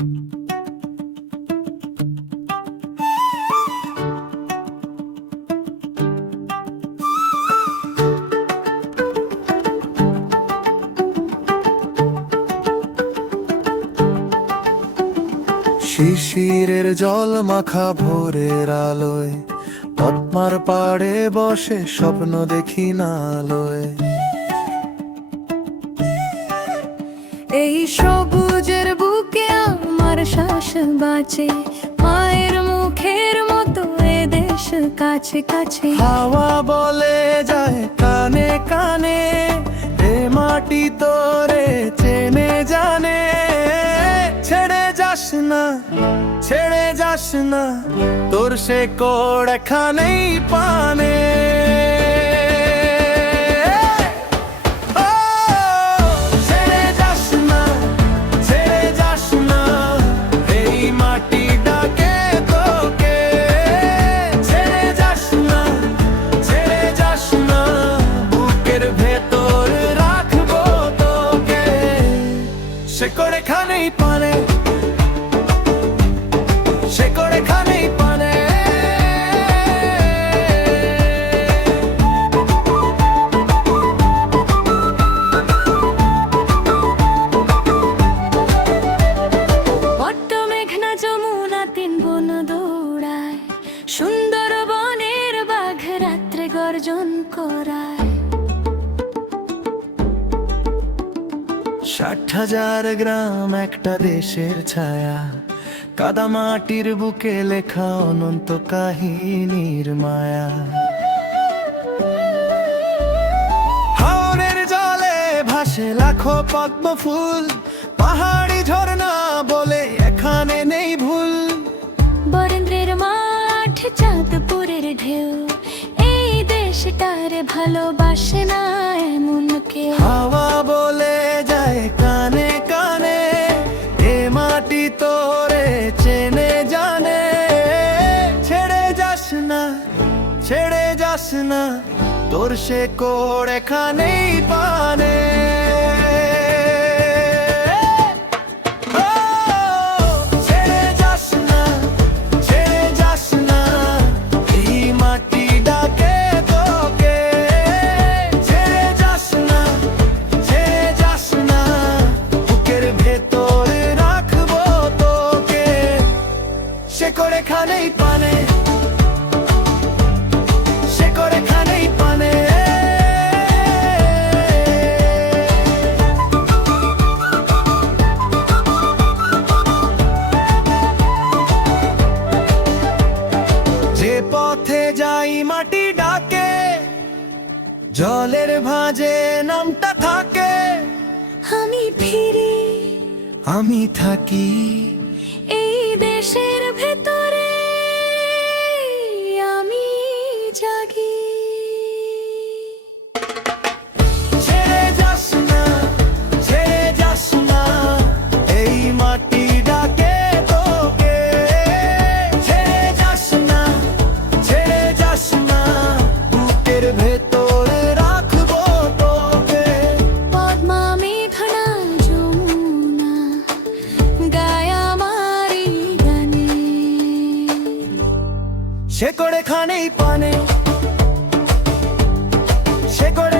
শিশিরের জল মাখা ভোরের আলোয় পদ্মার পাড়ে বসে স্বপ্ন দেখি না আলোয়। এই সবুজের বুকে আমার শ্বাস বাঁচে, মায়ের মুখের মতো এ দেশ কাছে কাছে। হাওয়া বলে যায় কানে কানে, এ মাটি তোরে চেনে জানে। ছেড়ে যাস না, ছেড়ে যাস না, তোর সে কোড় এখানেই পানে। ছেড়ে যাস না, ছেড়ে যাস না, এই মাটি ডাকে তোকে। ছেড়ে যাস না, ছেড়ে যাস না, বুকের ভেতর রাখবো তোকে। সে কোড় এখানেই পানে, সে কোড় এখানেই পানে। বড্ড মেঘনা যমুনা তিন বন দৌড়ায়, সুন্দর বনের বাঘ রাত্রে গর্জন করায়। 60,000 গ্রাম একটা দেশের ছায়া, কাদা মাটির বুকে লেখা অনন্ত কাহিনীর মায়া। হাওরের জলে ভাসে লাখো পদ্ম ফুল, পাহাড়ি ঝর্ণা বলে এখানে নেই ভুল। বরেন্দ্রের মাঠ চাঁদপুরের ঢেউ, এই দেশটার ভালোবাসে না এমন কেউ। হাওয়া বলে যায় কানে কানে, এ মাটি তোরে চেনে জানে। ছেড়ে যাস না, ছেড়ে যাস না, তোর সে কোড় এখানেই পানে। ছেড়ে যাস না, ছেড়ে যাস না, এই মাটি ডাকে তোকে। ছেড়ে যাস না, ছেড়ে যাস না, বুকের ভেতরে রাখবো তোকে। সে কোড় এখানেই পানে, সে কোড় এখানেই পানে। যে পথে যাই মাটি ডাকে, জলের ভাঁজে নামটা থাকে। আমি ফিরি, আমি থাকি এই দেশের ভেতরে আমি জাগি। ছেড়ে যাস না, ছেড়ে যাস না, এই মাটি ডাকে তোকে। ছেড়ে যাস না, ছেড়ে যাস না, বুকের ভেতরে রাখবো তোকে। পদ্মা মেঘনা যমুনা গায় আমারি গানে, সে কোড় এখানেই পানে, সে কোড়